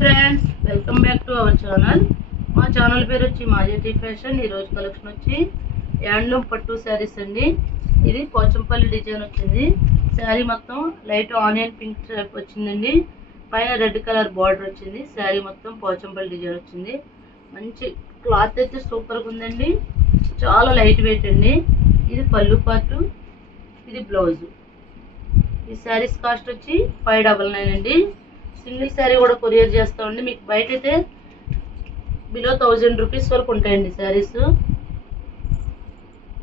Friends welcome back to our channel మా channel పేరు వచ్చి మాజెటీ ఫ్యాషన్. ఈ రోజు కలెక్షన్ వచ్చి హ్యాండ్లూమ్ పట్టు శారీస్ అండి. ఇది పోచంపల్లి డిజైన్ వచ్చింది. శారీ మొత్తం లైట్ ఆనియన్ పింక్ టైప్ వచ్చిందండి. పైన రెడ్ కలర్ బార్డర్ వచ్చింది. శారీ మొత్తం పోచంపల్లి డిజైన్ వచ్చింది. మంచి క్లాత్ అయితే సూపర్గా ఉందండి. చాలా లైట్ వెయిట్ అండి. ఇది పళ్ళు పార్టు ఇది బ్లౌజు ఈ శారీస్ కాస్ట్ వచ్చి ఫైవ్ డబల్ నైన్ అండి. సింగిల్ శారీ కూడా కొరియర్ చేస్తామండి మీకు బయట అయితే బిలో థౌజండ్ రూపీస్ వరకు ఉంటాయండి శారీస్.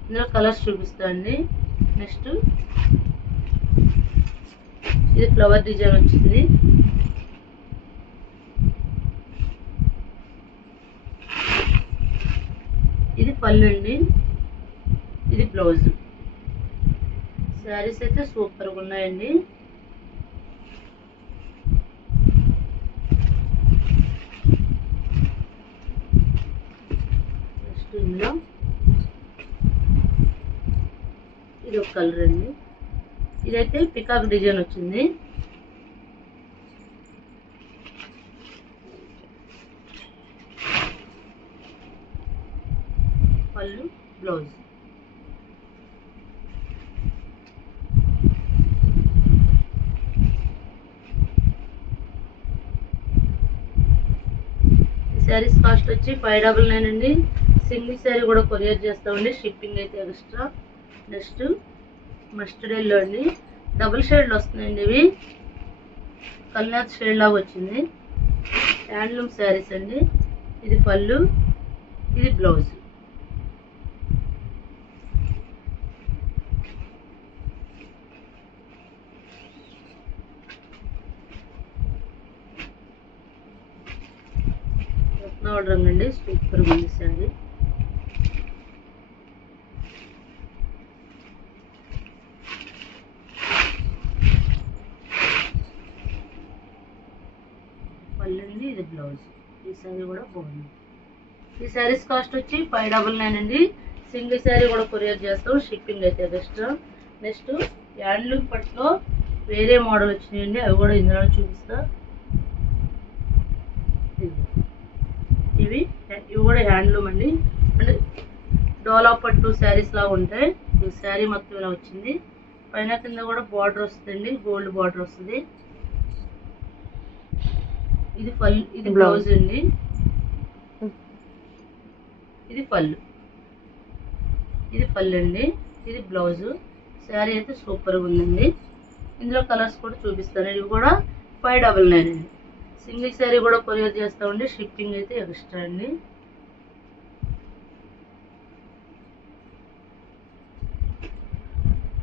ఇందులో కలర్స్ చూపిస్తా అండి. నెక్స్ట్ ఇది ఫ్లవర్ డిజైన్ వచ్చింది. ఇది పళ్ళు అండి. ఇది బ్లౌజ్ శారీస్ అయితే సూపర్గా ఉన్నాయండి నెక్స్ట్ ఇందులో ఒక కలర్ అండి. ఇదైతే పికాక్ డిజైన్ వచ్చింది. పళ్ళు బ్లౌజ్. శారీస్ కాస్ట్ వచ్చి ఫైవ్ డబల్ నైన్ అండి. సింగిల్ శారీ కూడా కొరియర్ చేస్తామండి. షిప్పింగ్ అయితే ఎక్స్ట్రా. నెక్స్ట్ మస్టర్డ్ ఎల్లో అండి. డబుల్ షేడ్లు వస్తున్నాయండి ఇవి. కల్నాథ్ షేడ్ లాగా వచ్చింది. హ్యాండ్లూమ్ శారీస్ అండి. ఇది పళ్ళు. ఇది బ్లౌజ్. రత్నవాడ రంగు అండి సూపర్గా ఉంది. శారీ ఇది బ్లౌజ్. ఈ శారీ కూడా బాగుంది ఈ శారీస్ కాస్ట్ వచ్చి ఫైవ్ డబల్ నైన్ అండి. సింగిల్ శారీ కూడా కొరియర్ చేస్తాం షిప్పింగ్ అయితే ఎక్స్ట్రా నెక్స్ట్ హ్యాండ్లూమ్ పట్టులో వేరే మోడల్ వచ్చినాయండి అవి కూడా ఇందులో చూపిస్తా. ఇవి. ఇవి కూడా హ్యాండ్లూమ్ అండి. అంటే డోలా పట్టు శారీస్ లాగా ఉంటాయి. ఈ శారీ మొత్తం ఇలా వచ్చింది. పైన కింద కూడా బార్డర్ వస్తుందండి గోల్డ్ బార్డర్ వస్తుంది. ఇది పళ్ళు ఇది బ్లౌజ్. అండి. ఇది పళ్ళు. ఇది పళ్ళు అండి. ఇది బ్లౌజ్. శారీ అయితే సూపర్గా ఉందండి. ఇందులో కలర్స్ కూడా చూపిస్తాను. ఇవి కూడా ఫైవ్ డబల్ నైన్ అండి. సింగిల్ శారీ కూడా కొరియర్ చేస్తామండి. షిప్పింగ్ అయితే ఎక్స్ట్రా అండి.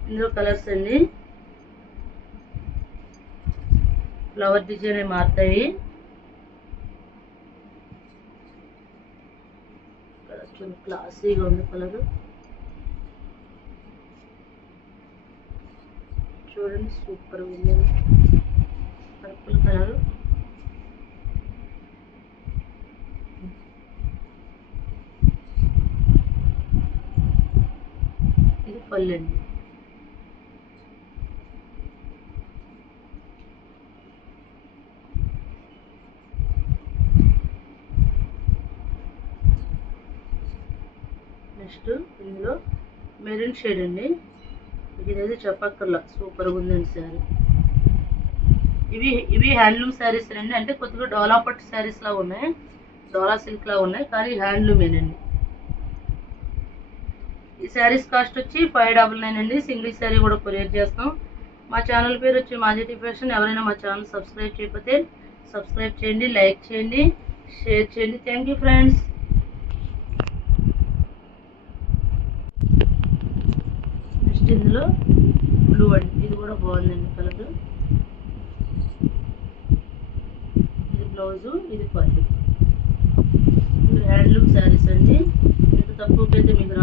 ఇందులో కలర్స్ అండి. ఫ్లవర్ డిజైన్ మారుతాయి. కొంచెం క్లాసీగా ఉంది కలర్. చూడండి సూపర్ ఉంది. Purple colour. ఇది పళ్ళు అండి. నెక్స్ట్ ఇందులో మెరూన్ షేడ్ అండి. ఇదైతే చెప్పక్కర్లా. సూపర్గా ఉందండి శారీ. ఇవి ఇవి హ్యాండ్లూమ్ శారీస్ అండి అంటే కొద్దిగా డోలా పట్టు శారీస్ లాగా ఉన్నాయి. డోలా సిల్క్ లాగా ఉన్నాయి. కానీ హ్యాండ్లూమేనండి. ఈ శారీస్ కాస్ట్ వచ్చి ఫైవ్ డబల్ నైన్ అండి. సింగిల్ శారీ కూడా కొరియర్ చేస్తాం. మా ఛానల్ పేరు వచ్చి మాజెటీ ఫ్యాషన్ ఎవరైనా మా ఛానల్ సబ్స్క్రైబ్ చేయకపోతే సబ్స్క్రైబ్ చేయండి లైక్ చేయండి షేర్ చేయండి. Thank you friends. నెక్స్ట్ ఇందులో? బ్లూ అండి. ఇది కూడా బాగుందండి కలర్. ఇది బ్లౌజు ఇది పళ్ళు. ఇవి హ్యాండ్లూమ్ శారీస్ అండి. ఇంత తక్కువకైతే మీకు